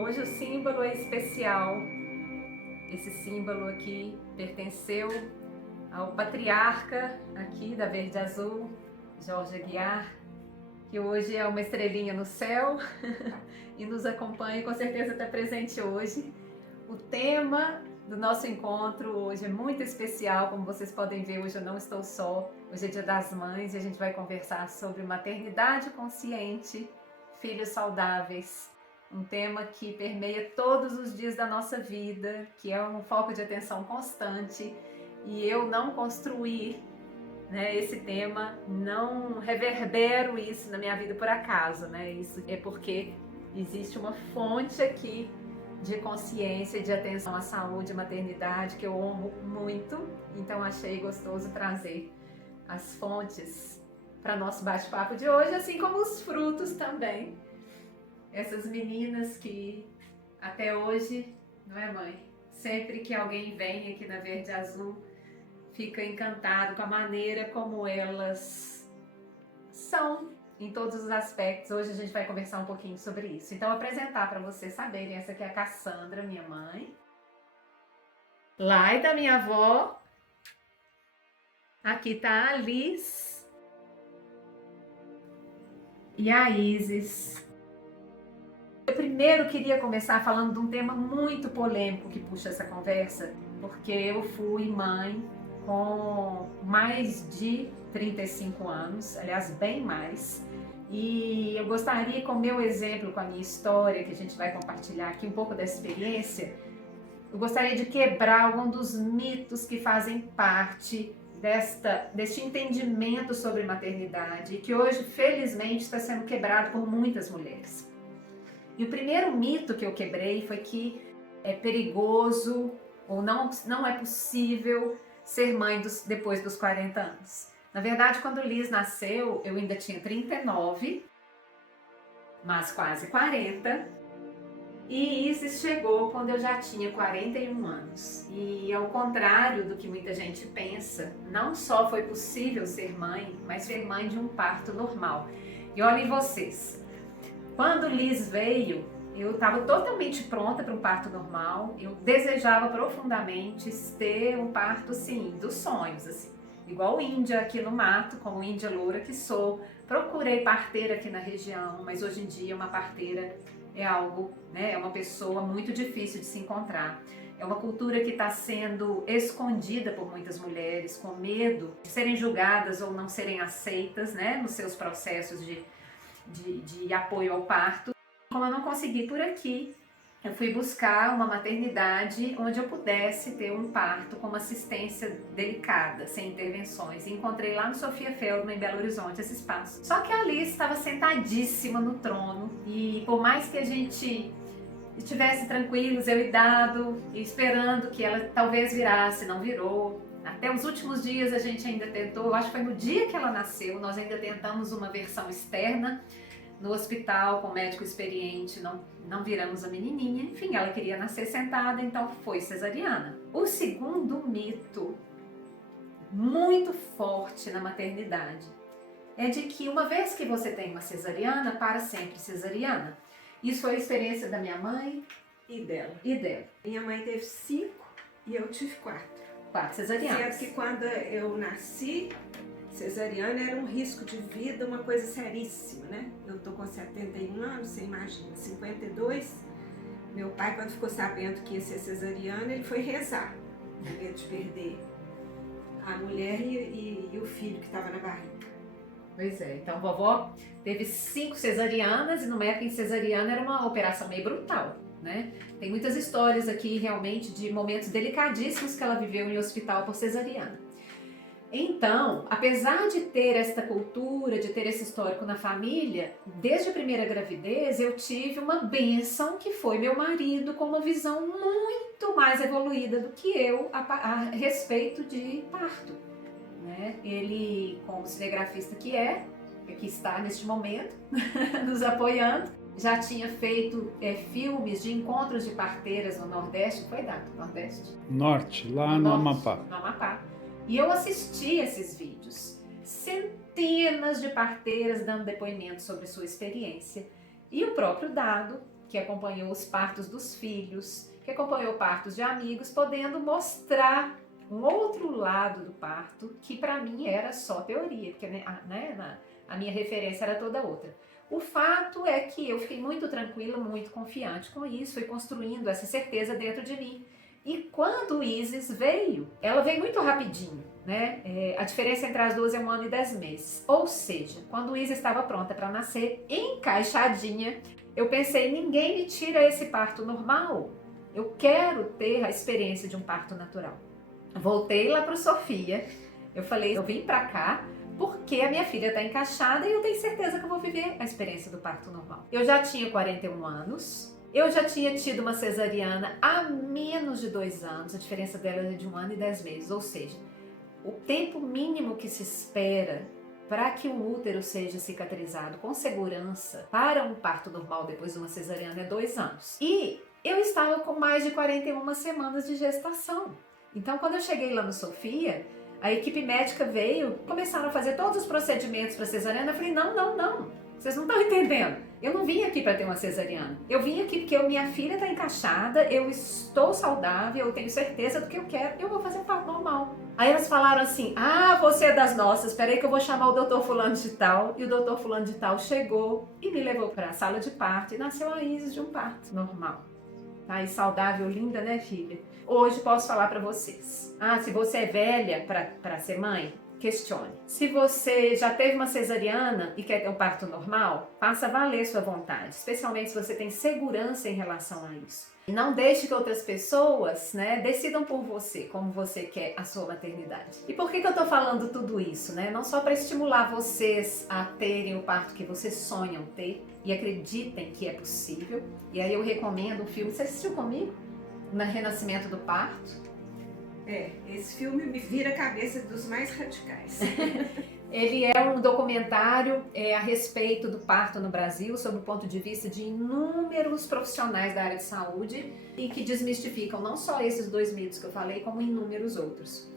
Hoje o símbolo é especial. Esse símbolo aqui pertenceu ao patriarca aqui da Verde Azul, Jorge Aguiar, que hoje é uma estrelinha no céu e nos acompanha, com certeza está presente hoje. O tema do nosso encontro hoje é muito especial, como vocês podem ver, hoje eu não estou só, hoje é Dia das Mães e a gente vai conversar sobre maternidade consciente, filhos saudáveis. Um tema que permeia todos os dias da nossa vida, que é um foco de atenção constante, e eu não construí, esse tema, não reverbero isso na minha vida por acaso, Isso é porque existe uma fonte aqui de consciência e de atenção à saúde e maternidade que eu honro muito, então achei gostoso trazer as fontes para nosso bate-papo de hoje, assim como os frutos também. Essas meninas que até hoje, não é, mãe? Sempre que alguém vem aqui na Verde Azul, fica encantado com a maneira como elas são em todos os aspectos. Hoje a gente vai conversar um pouquinho sobre isso. Então, apresentar para vocês saberem, essa aqui é a Cassandra, minha mãe. Lai da minha avó. Aqui tá a Liz. E a Isis. Eu primeiro queria começar falando de um tema muito polêmico que puxa essa conversa, porque eu fui mãe com mais de 35 anos, aliás, bem mais, e eu gostaria, com o meu exemplo, com a minha história, que a gente vai compartilhar aqui um pouco dessa experiência, eu gostaria de quebrar algum dos mitos que fazem parte deste entendimento sobre maternidade, que hoje, felizmente, está sendo quebrado por muitas mulheres. E o primeiro mito que eu quebrei foi que é perigoso ou não é possível ser mãe depois dos 40 anos. Na verdade, quando Liz nasceu, eu ainda tinha 39, mas quase 40. E Isis chegou quando eu já tinha 41 anos. E ao contrário do que muita gente pensa, não só foi possível ser mãe, mas ser mãe de um parto normal. E olhem vocês, quando Liz veio, eu estava totalmente pronta para um parto normal. Eu desejava profundamente ter um parto, sim, dos sonhos, assim. Igual Índia aqui no mato, como Índia loura que sou. Procurei parteira aqui na região, mas hoje em dia uma parteira é algo, é uma pessoa muito difícil de se encontrar. É uma cultura que está sendo escondida por muitas mulheres, com medo de serem julgadas ou não serem aceitas, nos seus processos de apoio ao parto. Como eu não consegui por aqui, eu fui buscar uma maternidade onde eu pudesse ter um parto com uma assistência delicada, sem intervenções. E encontrei lá no Sofia Feldman, em Belo Horizonte, esse espaço. Só que a Alice estava sentadíssima no trono e por mais que a gente estivesse tranquilos, eu e Dado, e esperando que ela talvez virasse, não virou. Até os últimos dias a gente ainda tentou, eu acho que foi no dia que ela nasceu, nós ainda tentamos uma versão externa no hospital com médico experiente, não viramos a menininha. Enfim, ela queria nascer sentada, então foi cesariana. O segundo mito muito forte na maternidade é de que uma vez que você tem uma cesariana, para sempre cesariana. Isso foi a experiência da minha mãe e dela. Minha mãe teve 5 e eu tive 4. 4 cesarianas. Sendo que quando eu nasci, cesariana era um risco de vida, uma coisa seríssima, Eu tô com 71 anos, você imagina, 52. Meu pai, quando ficou sabendo que ia ser cesariana, ele foi rezar, com medo de perder a mulher e o filho que estava na barriga. Pois é, então vovó teve 5 cesarianas e numa época em cesariana era uma operação meio brutal, Tem muitas histórias aqui realmente de momentos delicadíssimos que ela viveu em hospital por cesariana. Então, apesar de ter esta cultura, de ter esse histórico na família, desde a primeira gravidez eu tive uma bênção que foi meu marido com uma visão muito mais evoluída do que eu a respeito de parto. Ele, como cinegrafista que está neste momento, nos apoiando, já tinha feito filmes de encontros de parteiras no Nordeste, foi dado Nordeste? Norte, lá no Amapá. No Amapá. E eu assisti esses vídeos, centenas de parteiras dando depoimentos sobre sua experiência. E o próprio Dado que acompanhou os partos dos filhos, que acompanhou partos de amigos, podendo mostrar um outro lado do parto, que para mim era só teoria, porque a minha referência era toda outra. O fato é que eu fiquei muito tranquila, muito confiante com isso, fui construindo essa certeza dentro de mim. E quando o Isis veio, ela veio muito rapidinho, né? A diferença entre as duas é 1 ano e 10 meses. Ou seja, quando o Isis estava pronta para nascer, encaixadinha, eu pensei, ninguém me tira esse parto normal. Eu quero ter a experiência de um parto natural. Voltei lá para o Sofia, eu falei, eu vim para cá porque a minha filha está encaixada e eu tenho certeza que eu vou viver a experiência do parto normal. Eu já tinha 41 anos, eu já tinha tido uma cesariana há menos de 2 anos, a diferença dela é de 1 ano e 10 meses, ou seja, o tempo mínimo que se espera para que o útero seja cicatrizado com segurança para um parto normal depois de uma cesariana é 2 anos. E eu estava com mais de 41 semanas de gestação. Então, quando eu cheguei lá no Sofia, a equipe médica veio, começaram a fazer todos os procedimentos para cesariana. Eu falei, não, vocês não estão entendendo. Eu não vim aqui para ter uma cesariana. Eu vim aqui porque minha filha está encaixada, eu estou saudável, eu tenho certeza do que eu quero, eu vou fazer parto normal. Aí elas falaram assim, você é das nossas, espera aí que eu vou chamar o doutor fulano de tal. E o doutor fulano de tal chegou e me levou para a sala de parto e nasceu a Isis de um parto normal. Tá aí saudável, linda, né, filha? Hoje posso falar para vocês. Se você é velha para ser mãe, questione. Se você já teve uma cesariana e quer ter um parto normal, faça valer sua vontade, especialmente se você tem segurança em relação a isso. Não deixe que outras pessoas, decidam por você como você quer a sua maternidade. E por que eu tô falando tudo isso, Não só para estimular vocês a terem o parto que vocês sonham ter e acreditem que é possível. E aí eu recomendo um filme, você assistiu comigo? No Renascimento do Parto. Esse filme me vira a cabeça dos mais radicais. Ele é um documentário a respeito do parto no Brasil, sob o ponto de vista de inúmeros profissionais da área de saúde e que desmistificam não só esses 2 mitos que eu falei, como inúmeros outros.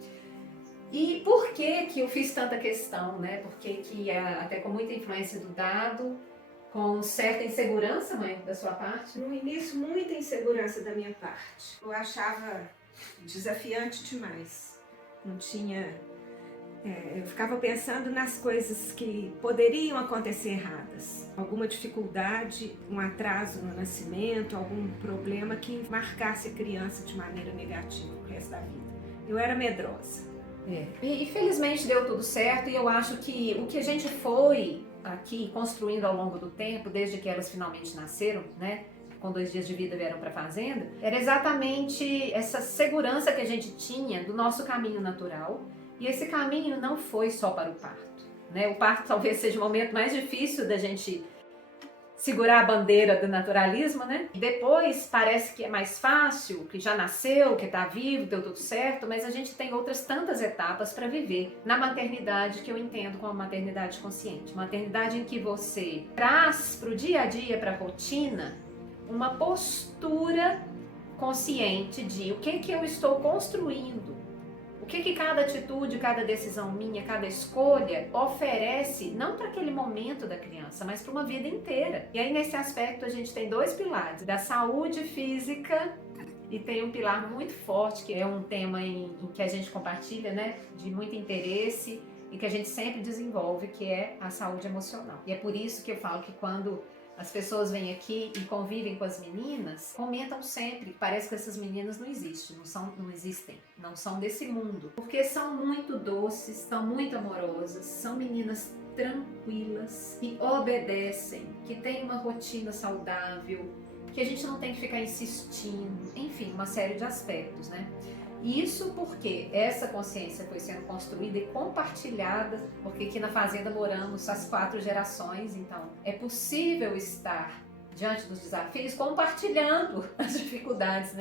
E por que eu fiz tanta questão, Por que até com muita influência do dado, com certa insegurança, mãe, da sua parte? No início, muita insegurança da minha parte. Eu achava desafiante demais. Não tinha... eu ficava pensando nas coisas que poderiam acontecer erradas. Alguma dificuldade, um atraso no nascimento, algum problema que marcasse a criança de maneira negativa pro resto da vida. Eu era medrosa. E felizmente deu tudo certo e eu acho que o que a gente foi aqui construindo ao longo do tempo, desde que elas finalmente nasceram, com 2 dias de vida vieram para a fazenda, era exatamente essa segurança que a gente tinha do nosso caminho natural. E esse caminho não foi só para o parto, O parto talvez seja o momento mais difícil da gente segurar a bandeira do naturalismo, E depois parece que é mais fácil, que já nasceu, que está vivo, deu tudo certo, mas a gente tem outras tantas etapas para viver na maternidade que eu entendo como maternidade consciente. Maternidade em que você traz para o dia a dia, para a rotina, uma postura consciente de o que eu estou construindo. O que cada atitude, cada decisão minha, cada escolha oferece, não para aquele momento da criança, mas para uma vida inteira. E aí nesse aspecto a gente tem 2 pilares, da saúde física e tem um pilar muito forte, que é um tema em que a gente compartilha, de muito interesse e que a gente sempre desenvolve, que é a saúde emocional. E é por isso que eu falo que quando as pessoas vêm aqui e convivem com as meninas, comentam sempre, parece que essas meninas não existem, não são desse mundo. Porque são muito doces, são muito amorosas, são meninas tranquilas, que obedecem, que têm uma rotina saudável, que a gente não tem que ficar insistindo, enfim, uma série de aspectos, Isso porque essa consciência foi sendo construída e compartilhada, porque aqui na fazenda moramos as 4 gerações, então é possível estar diante dos desafios compartilhando as dificuldades,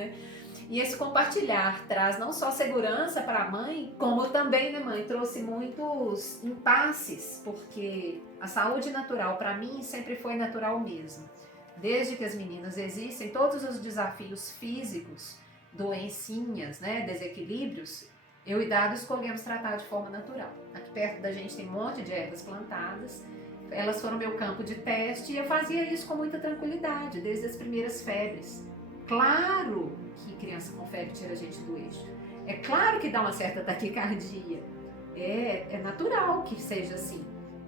E esse compartilhar traz não só segurança para a mãe, como também, mãe, trouxe muitos impasses, porque a saúde natural para mim sempre foi natural mesmo. Desde que as meninas existem, todos os desafios físicos, doencinhas, desequilíbrios, eu e Dado escolhemos tratar de forma natural. Aqui perto da gente tem um monte de ervas plantadas, elas foram meu campo de teste e eu fazia isso com muita tranquilidade, desde as primeiras febres. Claro que criança com febre tira a gente do eixo. É claro que dá uma certa taquicardia. É natural que seja assim.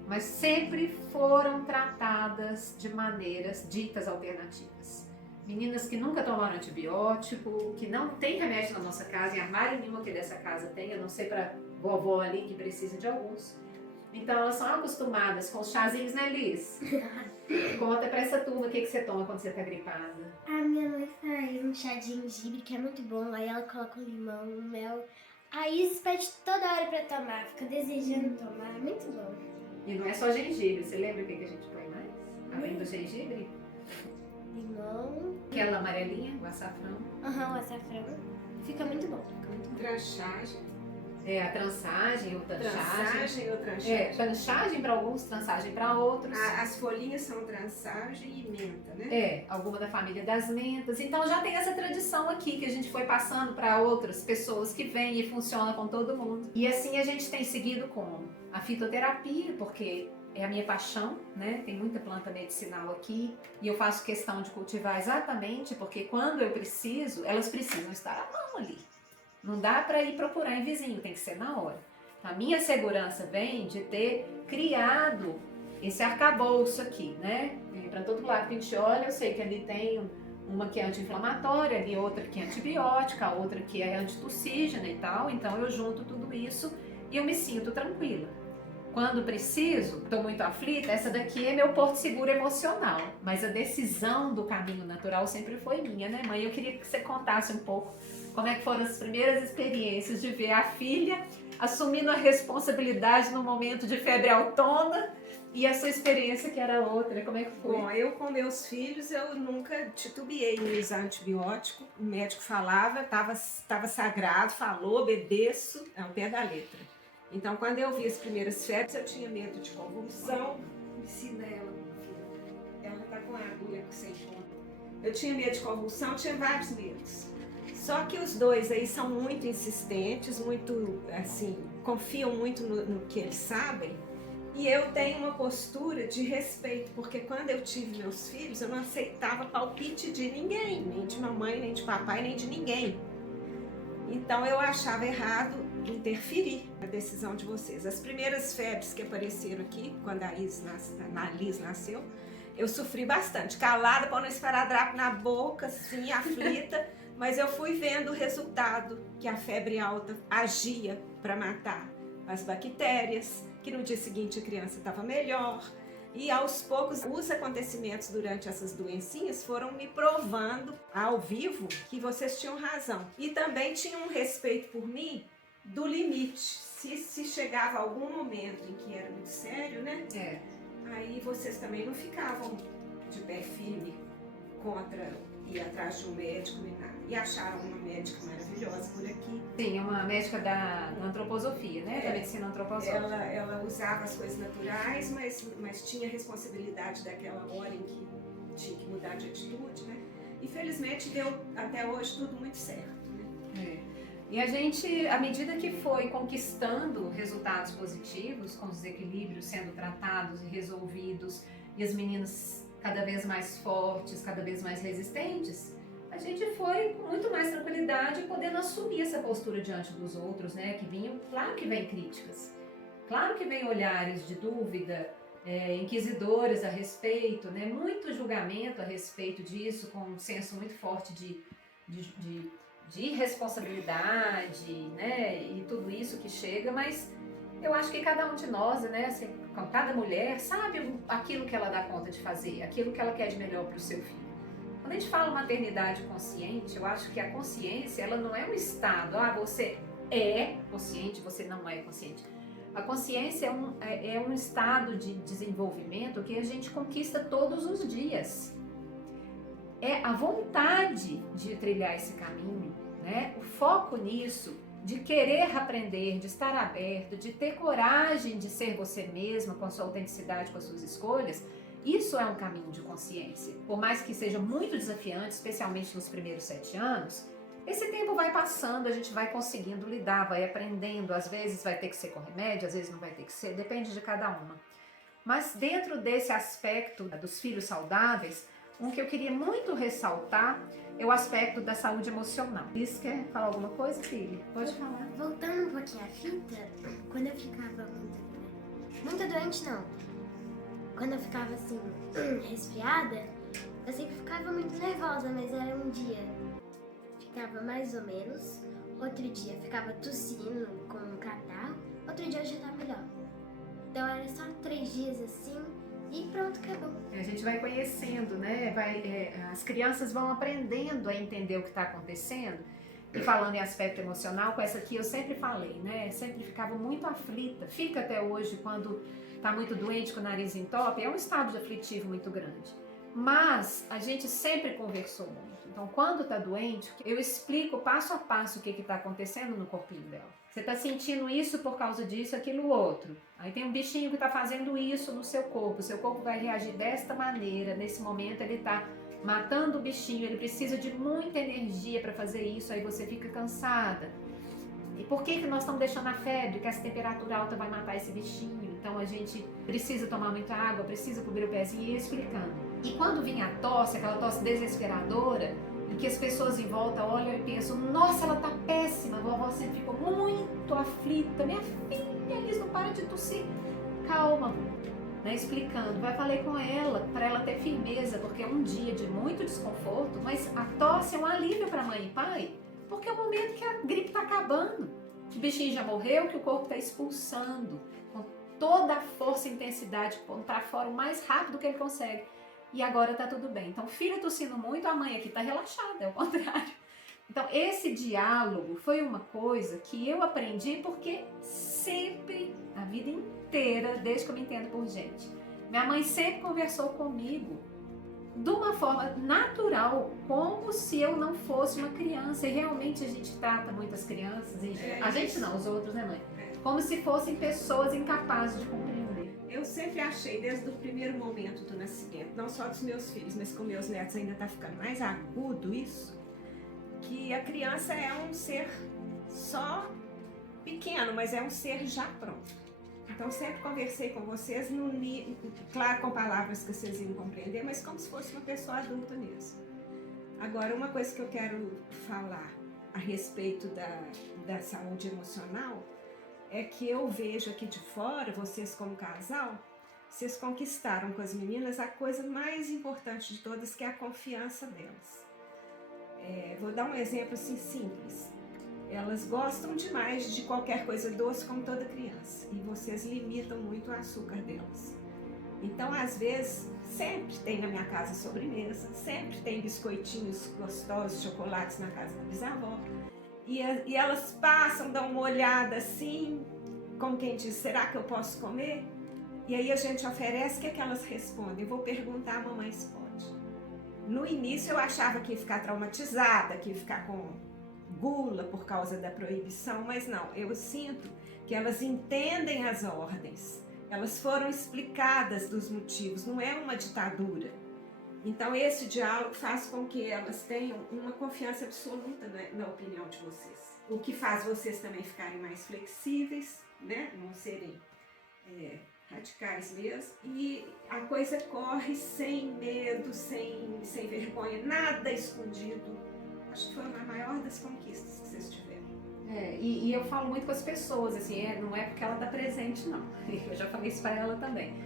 Mas sempre foram tratadas de maneiras ditas alternativas. Meninas que nunca tomaram antibiótico, que não tem remédio na nossa casa, em armário nenhum que dessa casa tem, a não ser para vovó ali que precisa de alguns. Então elas são acostumadas com os chazinhos, né, Liz? Conta pra essa turma o que você toma quando você tá gripada. A minha mãe faz um chá de gengibre que é muito bom, aí ela coloca um limão, um mel. A Isis pede toda hora pra tomar, fica desejando tomar, é muito bom. E não é só gengibre, você lembra o que a gente põe mais? Além do gengibre? Limão. Aquela amarelinha, o açafrão. O açafrão. Fica muito bom, fica muito bom. Tranchagem. É, a trançagem ou tranchagem. Trançagem ou tranchagem. É, tranchagem para alguns, trançagem para outros. As folhinhas são trançagem e menta, né? É, alguma da família das mentas. Então já tem essa tradição aqui que a gente foi passando para outras pessoas que vêm e funciona com todo mundo. E assim a gente tem seguido com a fitoterapia, porque é a minha paixão, né? Tem muita planta medicinal aqui e eu faço questão de cultivar exatamente porque quando eu preciso, elas precisam estar à mão ali. Não dá para ir procurar em vizinho, tem que ser na hora. A minha segurança vem de ter criado esse arcabouço aqui, né? Para todo lado que a gente olha, eu sei que ali tem uma que é anti-inflamatória, ali outra que é antibiótica, outra que é antitussígena e tal. Então eu junto tudo isso e eu me sinto tranquila. Quando preciso, estou muito aflita, essa daqui é meu porto seguro emocional. Mas a decisão do caminho natural sempre foi minha, né, mãe? Eu queria que você contasse um pouco como é que foram as primeiras experiências de ver a filha assumindo a responsabilidade no momento de febre autona e a sua experiência que era outra, como é que foi? Bom, eu com meus filhos, eu nunca titubeei em usar antibiótico. O médico falava, estava sagrado, falou, obedeço, ao pé da letra. Então, quando eu vi as primeiras febres, eu tinha medo de convulsão. Ensina ela, filha. Ela está com a agulha sem ponta. Eu tinha medo de convulsão, tinha vários medos. Só que os dois aí são muito insistentes, muito, assim, confiam muito no que eles sabem. E eu tenho uma postura de respeito, porque quando eu tive meus filhos, eu não aceitava palpite de ninguém, nem de mamãe, nem de papai, nem de ninguém. Então eu achava errado interferir na decisão de vocês. As primeiras febres que apareceram aqui, quando a Liz nasceu, eu sofri bastante, calada, pondo um esparadrapo na boca, assim, aflita. Mas eu fui vendo o resultado, que a febre alta agia para matar as bactérias, que no dia seguinte a criança estava melhor. E aos poucos, os acontecimentos durante essas doencinhas foram me provando ao vivo que vocês tinham razão. E também tinham um respeito por mim do limite. Se chegava algum momento em que era muito sério, né? Aí vocês também não ficavam de pé firme contra ir atrás de um médico nem nada. E acharam uma médica maravilhosa por aqui. Sim, uma médica da antroposofia, né? Da medicina antroposófica. Ela usava as coisas naturais, mas tinha responsabilidade daquela hora em que tinha que mudar de atitude, né? E felizmente deu até hoje tudo muito certo, né? E a gente, à medida que foi conquistando resultados positivos, com os desequilíbrios sendo tratados e resolvidos, e as meninas cada vez mais fortes, cada vez mais resistentes, a gente foi com muito mais tranquilidade podendo assumir essa postura diante dos outros, né? Que vinham, claro que vem críticas, claro que vem olhares de dúvida, inquisidores a respeito, né? Muito julgamento a respeito disso, com um senso muito forte de responsabilidade, né? E tudo isso que chega, mas eu acho que cada um de nós, né? Assim, cada mulher sabe aquilo que ela dá conta de fazer, aquilo que ela quer de melhor para o seu filho. Quando a gente fala maternidade consciente, eu acho que a consciência, ela não é um estado, você é consciente, você não é consciente. A consciência é um estado de desenvolvimento que a gente conquista todos os dias. É a vontade de trilhar esse caminho, né? O foco nisso, de querer aprender, de estar aberto, de ter coragem de ser você mesma com a sua autenticidade, com as suas escolhas. Isso é um caminho de consciência. Por mais que seja muito desafiante, especialmente nos primeiros 7 anos, esse tempo vai passando, a gente vai conseguindo lidar, vai aprendendo. Às vezes vai ter que ser com remédio, às vezes não vai ter que ser, depende de cada uma. Mas dentro desse aspecto dos filhos saudáveis, um que eu queria muito ressaltar é o aspecto da saúde emocional. Liz, quer falar alguma coisa, filha? Pode falar. Voltando um pouquinho à fita, quando eu ficava muito doente, não. Quando eu ficava assim, resfriada, eu sempre ficava muito nervosa, mas era um dia ficava mais ou menos, outro dia ficava tossindo com um catarro, outro dia eu já estava melhor. Então era só 3 dias assim e pronto, acabou. A gente vai conhecendo, né? As crianças vão aprendendo a entender o que está acontecendo. E falando em aspecto emocional, com essa aqui eu sempre falei, né? Sempre ficava muito aflita. Fica até hoje quando está muito doente, com o nariz entope. É um estado de aflitivo muito grande. Mas a gente sempre conversou muito. Então, quando está doente, eu explico passo a passo o que está acontecendo no corpinho dela. Você está sentindo isso por causa disso, aquilo, outro. Aí tem um bichinho que está fazendo isso no seu corpo. O seu corpo vai reagir desta maneira. Nesse momento ele está matando o bichinho. Ele precisa de muita energia para fazer isso. Aí você fica cansada. E por que nós estamos deixando a febre? Que essa temperatura alta vai matar esse bichinho. Então a gente precisa tomar muita água, precisa cobrir o pezinho e ir explicando. E quando vinha a tosse, aquela tosse desesperadora, e que as pessoas em volta olham e pensam, nossa, ela tá péssima, a vovó sempre ficou muito aflita, minha filha, eles não param de tossir. Calma, né, explicando, falei com ela, para ela ter firmeza, porque é um dia de muito desconforto, mas a tosse é um alívio para mãe e pai, porque é o momento que a gripe tá acabando, que o bichinho já morreu, que o corpo tá expulsando, com toda a força e intensidade, para fora o mais rápido que ele consegue. E agora tá tudo bem. Então, o filho tossindo muito, a mãe aqui tá relaxada, é o contrário. Então, esse diálogo foi uma coisa que eu aprendi porque sempre, a vida inteira, desde que eu me entendo por gente, minha mãe sempre conversou comigo de uma forma natural, como se eu não fosse uma criança. E realmente a gente trata muitas crianças, a gente não, os outros, né, mãe? Como se fossem pessoas incapazes de compreender. Eu sempre achei, desde o primeiro momento do nascimento, não só dos meus filhos, mas com meus netos ainda está ficando mais agudo isso, que a criança é um ser só pequeno, mas é um ser já pronto. Então sempre conversei com vocês, claro, com palavras que vocês iam compreender, mas como se fosse uma pessoa adulta mesmo. Agora, uma coisa que eu quero falar a respeito da saúde emocional, é que eu vejo aqui de fora, vocês como casal, vocês conquistaram com as meninas a coisa mais importante de todas, que é a confiança delas. Vou dar um exemplo assim simples. Elas gostam demais de qualquer coisa doce, como toda criança, e vocês limitam muito o açúcar delas. Então, às vezes, sempre tem na minha casa sobremesa, sempre tem biscoitinhos gostosos, chocolates na casa da bisavó. E elas passam, dão uma olhada assim, como quem diz, será que eu posso comer? E aí a gente oferece, o que é que elas respondem? Eu vou perguntar à mamãe se pode. No início eu achava que ia ficar traumatizada, que ia ficar com gula por causa da proibição, mas não, eu sinto que elas entendem as ordens, elas foram explicadas dos motivos, não é uma ditadura. Então esse diálogo faz com que elas tenham uma confiança absoluta na opinião de vocês. O que faz vocês também ficarem mais flexíveis, né? Não serem radicais mesmo. E a coisa corre sem medo, sem vergonha, nada escondido. Acho que foi a maior das conquistas que vocês tiveram. E eu falo muito com as pessoas, assim, não é porque ela está presente, não. Eu já falei isso para ela também.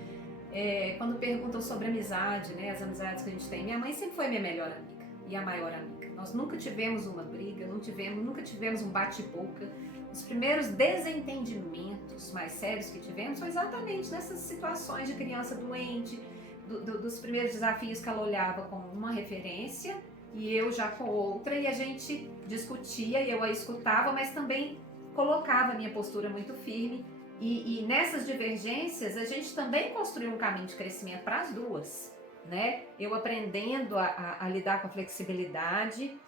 Quando perguntam sobre amizade, né, as amizades que a gente tem, minha mãe sempre foi minha melhor amiga e a maior amiga. Nós nunca tivemos uma briga, nunca tivemos um bate-boca. Os primeiros desentendimentos mais sérios que tivemos foi exatamente nessas situações de criança doente, dos primeiros desafios que ela olhava com uma referência e eu já com outra, e a gente discutia e eu a escutava, mas também colocava a minha postura muito firme. E nessas divergências a gente também construiu um caminho de crescimento para as duas, né? Eu aprendendo a lidar com a flexibilidade,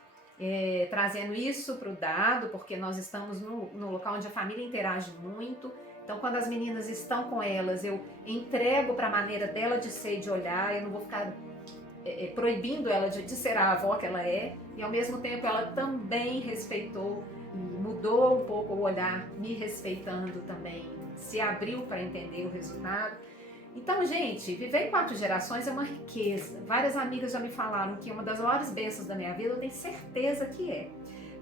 trazendo isso para o dado, porque nós estamos no local onde a família interage muito. Então, quando as meninas estão com elas, eu entrego para a maneira dela de ser e de olhar, eu não vou ficar proibindo ela de ser a avó que ela é, e ao mesmo tempo ela também respeitou e mudou um pouco o olhar, me respeitando também, se abriu para entender o resultado. Então, gente, viver em 4 gerações é uma riqueza. Várias amigas já me falaram que é uma das maiores bênçãos da minha vida, eu tenho certeza que é.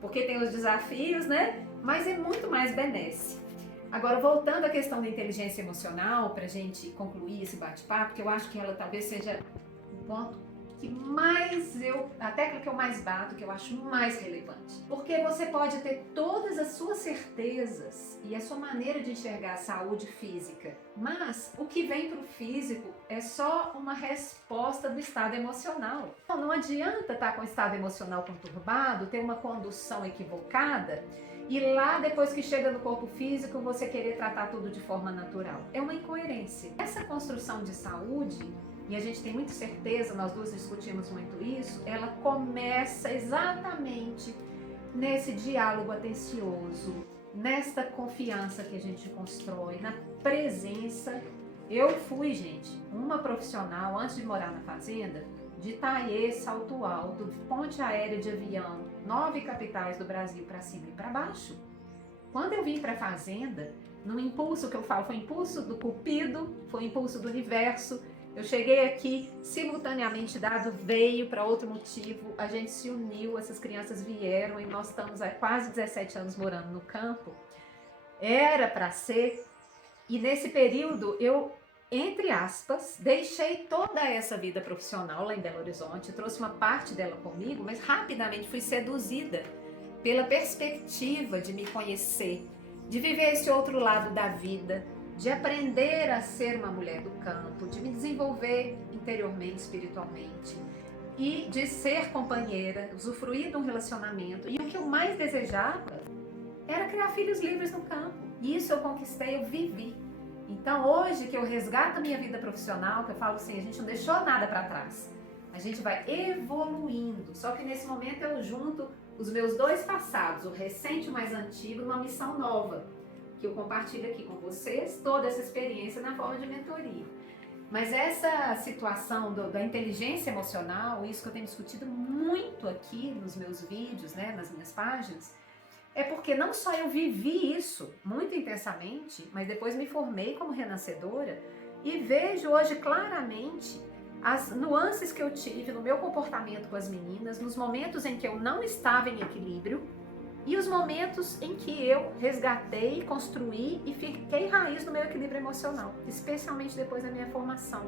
Porque tem os desafios, né? Mas é muito mais benéfico. Agora, voltando à questão da inteligência emocional, para a gente concluir esse bate-papo, que eu acho que ela talvez seja o ponto que mais a tecla que eu mais bato, que eu acho mais relevante. Porque você pode ter todas as suas certezas e a sua maneira de enxergar a saúde física, mas o que vem para o físico é só uma resposta do estado emocional. Não adianta estar com o estado emocional conturbado, ter uma condução equivocada e lá, depois que chega no corpo físico, você querer tratar tudo de forma natural. É uma incoerência. Essa construção de saúde, e a gente tem muita certeza, nós duas discutimos muito isso, ela começa exatamente nesse diálogo atencioso, nesta confiança que a gente constrói, na presença. Eu fui, gente, uma profissional, antes de morar na fazenda, de Itaiê, Salto Alto, ponte aérea de avião, 9 capitais do Brasil para cima e para baixo. Quando eu vim para a fazenda, no impulso que eu falo, foi impulso do Cupido, foi impulso do universo. Eu cheguei aqui, simultaneamente dado veio para outro motivo, a gente se uniu, essas crianças vieram e nós estamos há quase 17 anos morando no campo. Era para ser, e nesse período eu, entre aspas, deixei toda essa vida profissional lá em Belo Horizonte, trouxe uma parte dela comigo, mas rapidamente fui seduzida pela perspectiva de me conhecer, de viver esse outro lado da vida, de aprender a ser uma mulher do campo, de me desenvolver interiormente, espiritualmente e de ser companheira, usufruir de um relacionamento. E o que eu mais desejava era criar filhos livres no campo. E isso eu conquistei, eu vivi. Então hoje que eu resgato a minha vida profissional, que eu falo assim, a gente não deixou nada para trás. A gente vai evoluindo. Só que nesse momento eu junto os meus 2 passados, o recente e o mais antigo, numa missão nova, que eu compartilho aqui com vocês, toda essa experiência na forma de mentoria. Mas essa situação da inteligência emocional, isso que eu tenho discutido muito aqui nos meus vídeos, né, nas minhas páginas, é porque não só eu vivi isso muito intensamente, mas depois me formei como renascedora e vejo hoje claramente as nuances que eu tive no meu comportamento com as meninas, nos momentos em que eu não estava em equilíbrio e os momentos em que eu resgatei, construí e fiquei raiz no meu equilíbrio emocional, especialmente depois da minha formação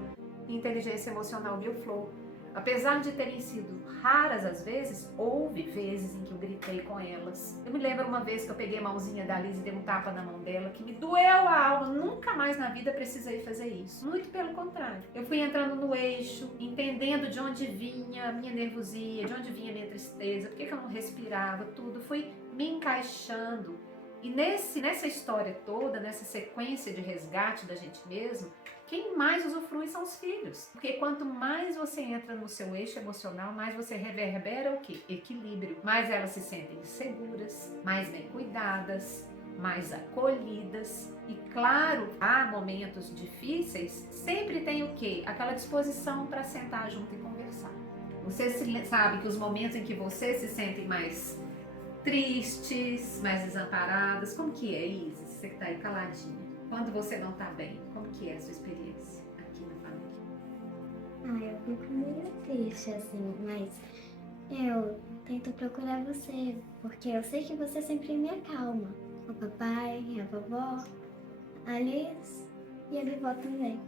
em inteligência emocional BioFlow. Apesar de terem sido raras às vezes, houve vezes em que eu gritei com elas. Eu me lembro uma vez que eu peguei a mãozinha da Liz e dei um tapa na mão dela, que me doeu a alma. Nunca mais na vida precisei fazer isso. Muito pelo contrário. Eu fui entrando no eixo, entendendo de onde vinha a minha nervosia, de onde vinha a minha tristeza, por que eu não respirava, tudo. Fui me encaixando. E nessa história toda, nessa sequência de resgate da gente mesmo, quem mais usufrui são os filhos. Porque quanto mais você entra no seu eixo emocional, mais você reverbera o quê? Equilíbrio. Mais elas se sentem seguras, mais bem cuidadas, mais acolhidas. E claro, há momentos difíceis, sempre tem o quê? Aquela disposição para sentar junto e conversar. Você sabe que os momentos em que você se sente mais tristes, mais desamparadas, como que é, Isis? Você que tá aí caladinha. Quando você não tá bem, como que é a sua experiência aqui na família? Eu fico meio triste, assim, mas eu tento procurar você, porque eu sei que você sempre me acalma. O papai, a vovó, a Liz e a vovó também.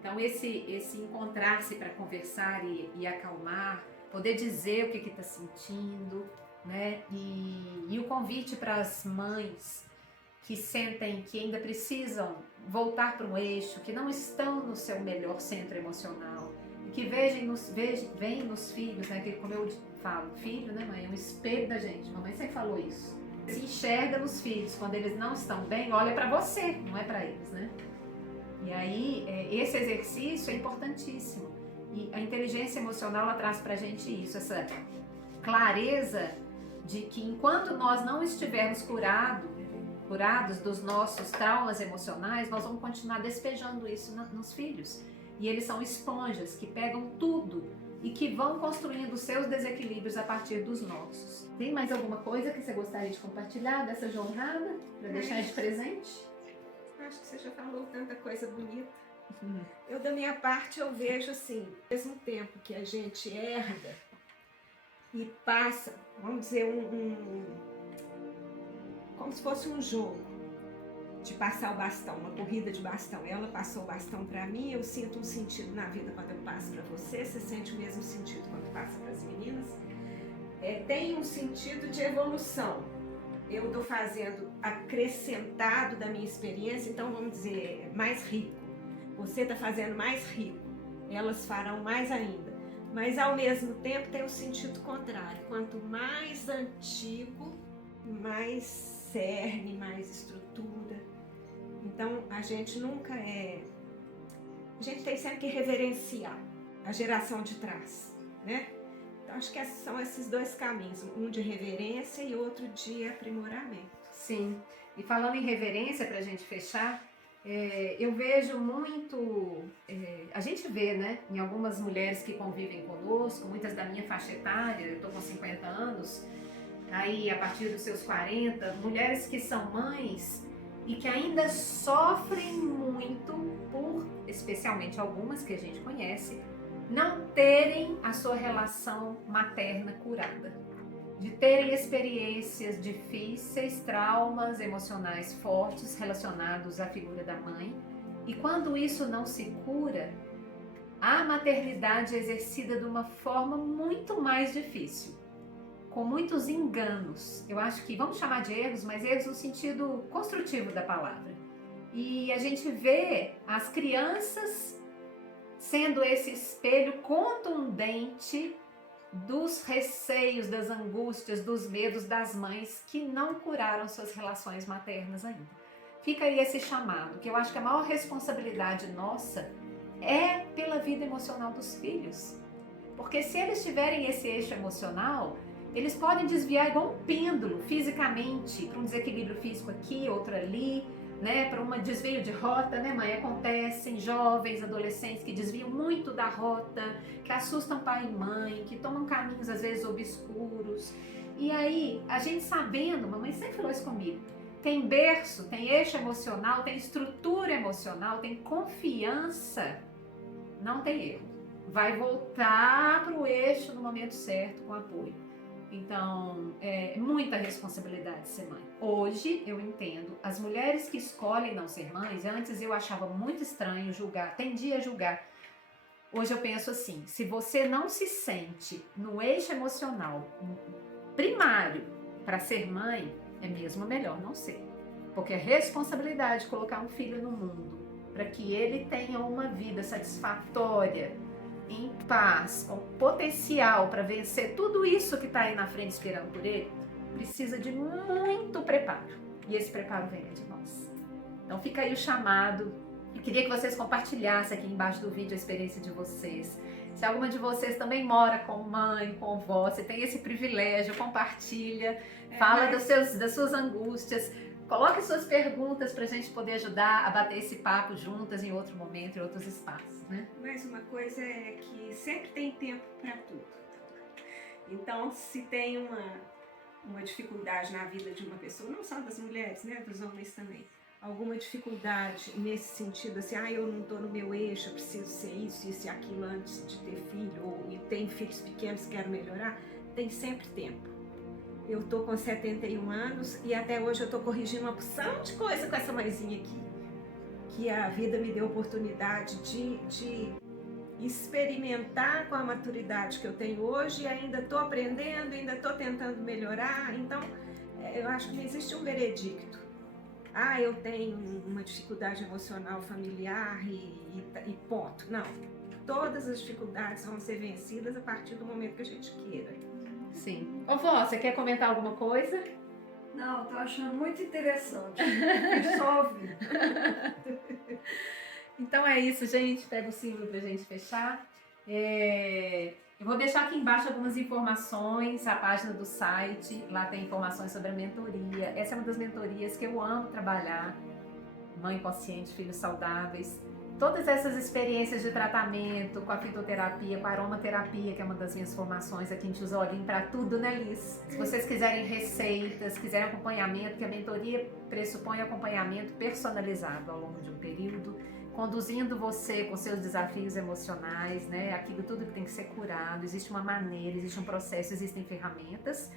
Então esse encontrar-se para conversar e acalmar, poder dizer o que está sentindo, né? E o convite para as mães que sentem que ainda precisam voltar para um eixo, que não estão no seu melhor centro emocional, e que veem nos filhos, né? Que como eu falo, filho, né, mãe, é um espelho da gente. Mamãe sempre falou isso. Se enxerga nos filhos, quando eles não estão bem, olha para você, não é para eles, né? E aí, esse exercício é importantíssimo. E a inteligência emocional, ela traz pra gente isso, essa clareza de que enquanto nós não estivermos curados dos nossos traumas emocionais, nós vamos continuar despejando isso nos filhos. E eles são esponjas que pegam tudo e que vão construindo seus desequilíbrios a partir dos nossos. Tem mais alguma coisa que você gostaria de compartilhar dessa jornada, para deixar de presente? Acho que você já falou tanta coisa bonita. Eu, da minha parte, eu vejo assim, ao mesmo tempo que a gente herda e passa, vamos dizer, como se fosse um jogo de passar o bastão, uma corrida de bastão. Ela passou o bastão para mim, eu sinto um sentido na vida quando eu passo para você sente o mesmo sentido quando passa para as meninas. Tem um sentido de evolução. Eu estou fazendo acrescentado da minha experiência, então vamos dizer, mais rico. Você está fazendo mais rico, elas farão mais ainda. Mas ao mesmo tempo tem o sentido contrário. Quanto mais antigo, mais cerne, mais estrutura. Então a gente nunca a gente tem sempre que reverenciar a geração de trás, né? Então acho que são esses dois caminhos, um de reverência e outro de aprimoramento. Sim, e falando em reverência, para a gente fechar, eu vejo muito, a gente vê, né, em algumas mulheres que convivem conosco, muitas da minha faixa etária, eu estou com 50 anos, aí a partir dos seus 40, mulheres que são mães e que ainda sofrem muito por, especialmente algumas que a gente conhece, não terem a sua relação materna curada, de terem experiências difíceis, traumas emocionais fortes relacionados à figura da mãe. E quando isso não se cura, a maternidade é exercida de uma forma muito mais difícil, com muitos enganos. Eu acho que vamos chamar de erros, mas erros no sentido construtivo da palavra. E a gente vê as crianças sendo esse espelho contundente dos receios, das angústias, dos medos das mães que não curaram suas relações maternas ainda. Fica aí esse chamado, que eu acho que a maior responsabilidade nossa é pela vida emocional dos filhos. Porque se eles tiverem esse eixo emocional, eles podem desviar igual um pêndulo fisicamente, para um desequilíbrio físico aqui, outro ali, né, para um desvio de rota, né, mãe? Acontecem jovens, adolescentes que desviam muito da rota, que assustam pai e mãe, que tomam caminhos às vezes obscuros. E aí, a gente sabendo, mamãe sempre falou isso comigo, tem berço, tem eixo emocional, tem estrutura emocional, tem confiança, não tem erro. Vai voltar para o eixo no momento certo, com apoio. Então, é muita responsabilidade ser mãe. Hoje, eu entendo, as mulheres que escolhem não ser mães, antes eu achava muito estranho julgar, tendia a julgar. Hoje eu penso assim, se você não se sente no eixo emocional primário para ser mãe, é mesmo melhor não ser. Porque a responsabilidade de colocar um filho no mundo, para que ele tenha uma vida satisfatória, em paz, com potencial para vencer tudo isso que está aí na frente esperando por ele, precisa de muito preparo. E esse preparo vem de nós. Então fica aí o chamado. Eu queria que vocês compartilhassem aqui embaixo do vídeo a experiência de vocês. Se alguma de vocês também mora com mãe, com avó, você tem esse privilégio, compartilha, fala das suas angústias. Coloque suas perguntas para a gente poder ajudar a bater esse papo juntas em outro momento, em outros espaços, né? Mas uma coisa é que sempre tem tempo para tudo. Então, se tem uma dificuldade na vida de uma pessoa, não só das mulheres, né, dos homens também, alguma dificuldade nesse sentido, assim, eu não estou no meu eixo, eu preciso ser isso e aquilo antes de ter filho, ou tenho filhos pequenos, quero melhorar, tem sempre tempo. Eu tô com 71 anos e até hoje eu tô corrigindo uma porção de coisa com essa mãezinha aqui. Que a vida me deu oportunidade de experimentar com a maturidade que eu tenho hoje e ainda tô aprendendo, ainda tô tentando melhorar. Então, eu acho que não existe um veredicto. Eu tenho uma dificuldade emocional familiar e ponto. Não. Todas as dificuldades vão ser vencidas a partir do momento que a gente queira. Sim. Ô vó, você quer comentar alguma coisa? Não, tô achando muito interessante. Eu só ouvi. Então é isso, gente. Pega o símbolo pra gente fechar. Eu vou deixar aqui embaixo algumas informações, a página do site. Lá tem informações sobre a mentoria. Essa é uma das mentorias que eu amo trabalhar. Mãe consciente, filhos saudáveis. todas essas experiências de tratamento, com a fitoterapia, com a aromaterapia, que é uma das minhas formações aqui em Tijolinho, para tudo, né, Liz? Se vocês quiserem receitas, quiserem acompanhamento, que a mentoria pressupõe acompanhamento personalizado ao longo de um período, conduzindo você com seus desafios emocionais, né? Aquilo tudo que tem que ser curado, existe uma maneira, existe um processo, existem ferramentas.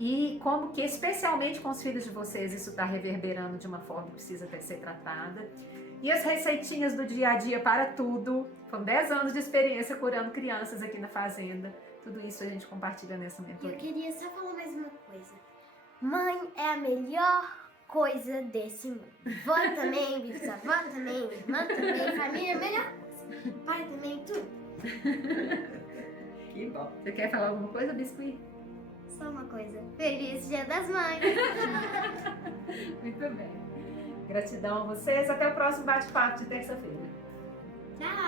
E como que, especialmente com os filhos de vocês, isso está reverberando de uma forma que precisa até ser tratada. E as receitinhas do dia a dia para tudo. Foram 10 anos de experiência curando crianças aqui na fazenda. Tudo isso a gente compartilha nessa mentoria. Eu queria só falar mais uma coisa. Mãe é a melhor coisa desse mundo. Vó também, bisavó também, irmã também, família é a melhor coisa. Pai também, tudo. Que bom. Você quer falar alguma coisa, Biscuit? Só uma coisa. Feliz Dia das Mães. Muito bem. Gratidão a vocês. Até o próximo bate-papo de terça-feira. Tchau.